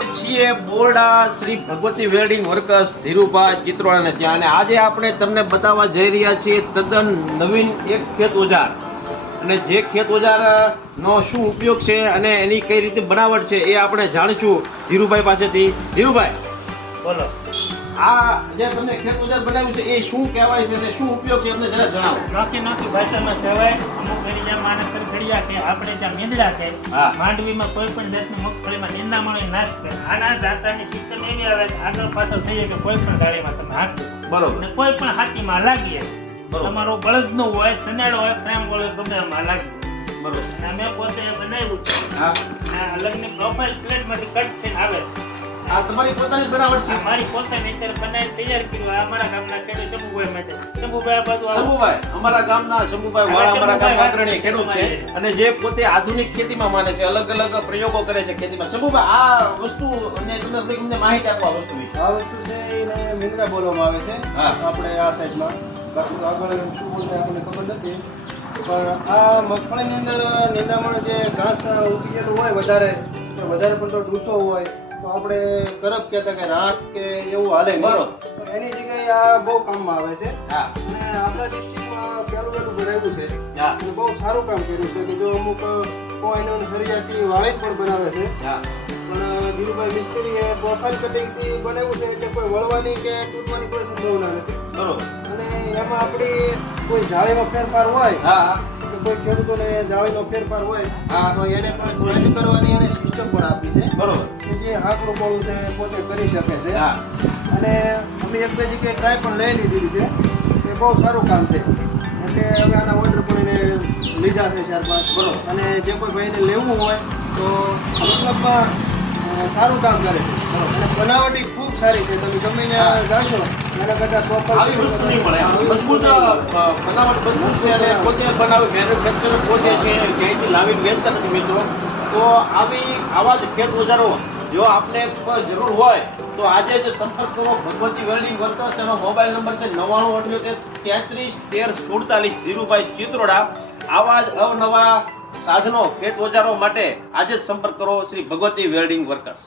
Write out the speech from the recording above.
છીએ Borda Shri Bhagwati welding workers Dhirubhai Chitroda ત્યાં, અને આજે આપણે તમને બતાવવા જઈ રહ્યા છીએ તદ્દન નવીન એક ખેત ઓજાર, અને જે ખેત ઓજાર નો શું ઉપયોગ છે અને એની કઈ રીતે બનાવટ છે એ આપણે જાણીશું ધીરુભાઈ પાસેથી. ધીરુભાઈ બોલો. આ જે તમને ખેત ઓજાર બનાવ્યું છે એ શું કહેવાય છે અને શું ઉપયોગ છે અમને જરા જણાવો. નોખી ભાષામાં કહેવાય. અમુક ઘડી જ્યાં માણસ ખડિયા કે આપણે જ્યાં મીંદડા છે, માંડવીમાં કોઈ પણ જાતની મગફળીમાં નિંદામણો નાશ કરે. આના દાંતાની સિસ્ટમ એવી આવે કે આગળ પાછળ થઈ જાય કે કોઈ પણ ગાડીમાં તમે હાંકજો, બરોબર, અને કોઈ પણ હાથીમાં લાગીએ, તમારો બળદનો હોય, સનેડો હોય, પ્રેમ હોય, ગમે એમાં લાગી, બરોબર. અને અમે પોતે બનાવ્યું છે. અલગની પ્રોફાઇલ પ્લેટમાંથી કટ થઈને આવે. આ તમારી પોતાની બનાવટ છે? મારી પોતાની અત્યારે બનાવી તૈયાર કર્યું. અમારા ગામના ખેડૂત શંભુભાઈ માટે. શંભુભાઈ આ બાજુ શંભુભાઈ, અમારા ગામના શંભુભાઈ વાળા અમારા ગામના અગ્રણી ખેડૂત છે અને જે પોતે આધુનિક ખેતીમાં માને છે, અલગ અલગ પ્રયોગો કરે છે ખેતીમાં. શંભુભાઈ, આ વસ્તુ અને તમને માહિતી આપો આ વસ્તુ વિશે. આ વસ્તુ છે એને મીંદડા બોલવામાં આવે છે આપણે આ સાઈડમાં. બાકી આગળ શું બોલતા આપણને ખબર નથી, પણ આ મગફળીની અંદર નિંદામણ જે ઘાસ ઉગી ગયેલું હોય વધારે પડતો ડૂસો હોય તો આપણે કરપ કહેતા કે રાખ કે એવું હાલે, બરોબર, તો એની જગ્યાએ આ બહુ કામમાં આવે છે. અને આપણા ડિસ્ટ્રિક્ટમાં પહેલું બનાવ્યું છે અને બહુ સારું કામ કર્યું છે કે જો અમુક કોઈનો હરિયાથી વાળી પણ બનાવે છે, પણ ધીરુભાઈ મિસ્ત્રીએ પ્રોફાઇલ કટિંગથી બનાવ્યું છે એટલે કોઈ વળવાની કે તૂટવાની કોઈ સંભાવના નથી, બરોબર. અને એમાં આપણી કોઈ જાળીનો ફેરફાર હોય કે કોઈ ખેડૂતોને જાળીનો ફેરફાર હોય તો એને પણ ચેન્જ કરવાની અને સિસ્ટમ પણ આપી છે, બરોબર, કે જે આંકડું પણ છે પોતે કરી શકે છે. અને અમે એક બે જગ્યાએ ટ્રાય પણ લઈ લીધી છે કે બહુ સારું કામ છે, એટલે હવે આના ઓર્ડર પણ એને લીધા છે 4-5, બરોબર. અને જે કોઈ ભાઈને લેવું હોય તો મતલબમાં સારું કામ કરે છે, અને બનાવટી ખૂબ સારી છે. તમે ગમે જાણશો એના કરતાં પ્રોપર મજબૂત બનાવટ મજબૂત છે અને પોતે બનાવે મેન્યુફેક્ચર પોતે છે, ક્યાંયથી લાવીને વેચતા નથી મિત્રો. તો આવા જ ખેત ઓજારો જો આપને જરૂર હોય તો આજે જ સંપર્ક કરો ભગવતી વેલ્ડિંગ વર્કર્સ. એનો મોબાઈલ નંબર છે 9978 33 13 47. ધીરુભાઈ ચિત્રોડા. આવા જ અવનવા સાધનો ખેત ઓજારો માટે આજે જ સંપર્ક કરો શ્રી ભગવતી વેલ્ડિંગ વર્કર્સ.